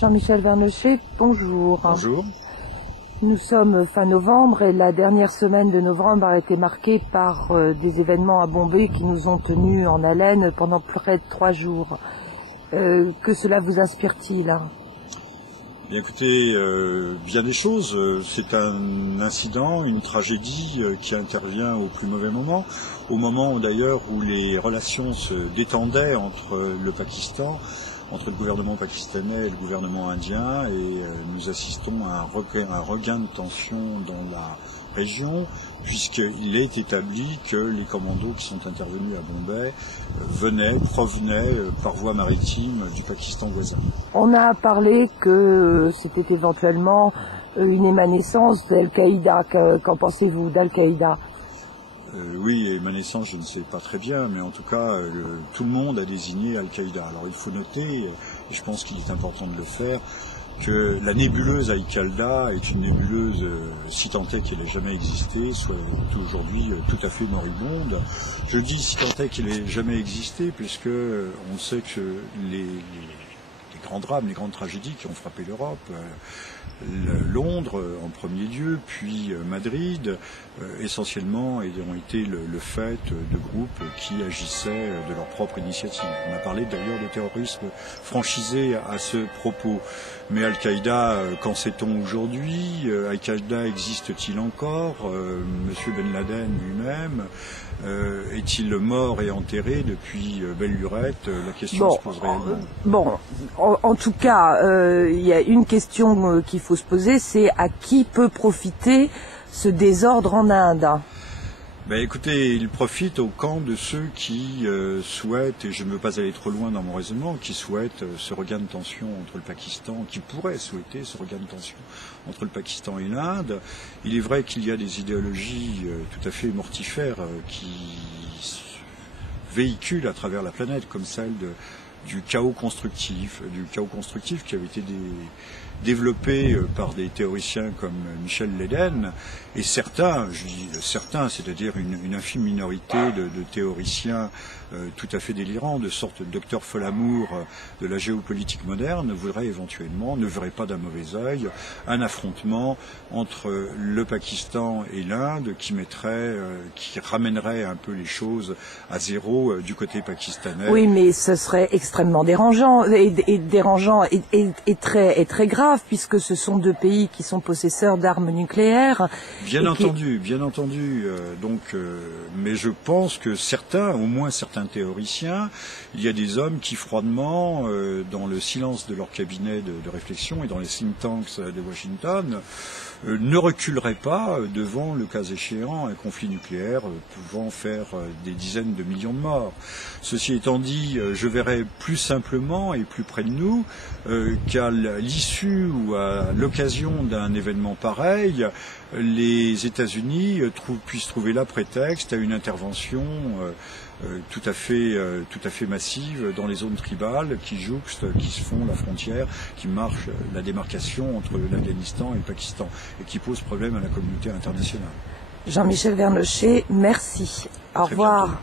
Jean-Michel Vernochet, bonjour. Bonjour. Nous sommes fin novembre et la dernière semaine de novembre a été marquée par des événements à Bombay qui nous ont tenus en haleine pendant près de 3 jours. Que cela vous inspire-t-il? Écoutez, bien des choses. C'est un incident, une tragédie qui intervient au plus mauvais moment, au moment d'ailleurs où les relations se détendaient entre le Pakistan, entre le gouvernement pakistanais et le gouvernement indien, et nous assistons à un regain de tension dans la région, puisqu'il est établi que les commandos qui sont intervenus à Bombay provenaient par voie maritime du Pakistan voisin. On a parlé que c'était éventuellement une émanescence d'Al-Qaïda. Qu'en pensez-vous d'Al-Qaïda? Oui, émanescence, je ne sais pas très bien, mais en tout cas, tout le monde a désigné Al-Qaïda. Alors il faut noter, et je pense qu'il est important de le faire, que la nébuleuse Al-Qaïda est une nébuleuse, si tant est qu'elle ait jamais existé, soit aujourd'hui tout à fait moribonde. Je dis si tant est qu'elle ait jamais existé, puisque on sait que les grands drames, les grandes tragédies qui ont frappé l'Europe, Londres en premier lieu, puis Madrid, essentiellement ont été le fait de groupes qui agissaient de leur propre initiative. On a parlé d'ailleurs de terrorisme franchisé à ce propos. Mais Al-Qaïda, qu'en sait-on aujourd'hui? Al-Qaïda existe-t-il encore? Monsieur Ben Laden lui-même est-il mort et enterré depuis belle lurette? La question se pose réellement. En tout cas, il y a une question qu'il faut se poser, c'est à qui peut profiter ce désordre en Inde? Écoutez, il profite au camp de ceux qui souhaitent, et je ne veux pas aller trop loin dans mon raisonnement, qui souhaitent ce regain de tension entre le Pakistan, qui pourraient souhaiter ce regain de tension entre le Pakistan et l'Inde. Il est vrai qu'il y a des idéologies tout à fait mortifères qui véhiculent à travers la planète, comme celle du chaos constructif qui avait été développé par des théoriciens comme Michel Leiden, et certains, je dis certains, c'est-à-dire une infime minorité de théoriciens tout à fait délirants, de sorte de docteur Folamour de la géopolitique moderne, voudraient éventuellement, ne verraient pas d'un mauvais œil, un affrontement entre le Pakistan et l'Inde qui ramènerait un peu les choses à zéro du côté pakistanais. Oui, mais ce serait extrêmement dérangeant et très grave, puisque ce sont 2 pays qui sont possesseurs d'armes nucléaires. Bien entendu. Mais je pense que certains, au moins certains théoriciens, il y a des hommes qui froidement, dans le silence de leur cabinet de réflexion et dans les think tanks de Washington, ne reculeraient pas devant, le cas échéant, un conflit nucléaire pouvant faire des dizaines de millions de morts. Ceci étant dit, je verrais plus simplement et plus près de nous qu'à l'issue ou à l'occasion d'un événement pareil, les États-Unis puissent trouver là prétexte à une intervention tout à fait massive dans les zones tribales qui se font la frontière, qui marche la démarcation entre l'Afghanistan et le Pakistan, et qui pose problème à la communauté internationale. Jean-Michel Vernochet, merci. Au revoir. Bientôt.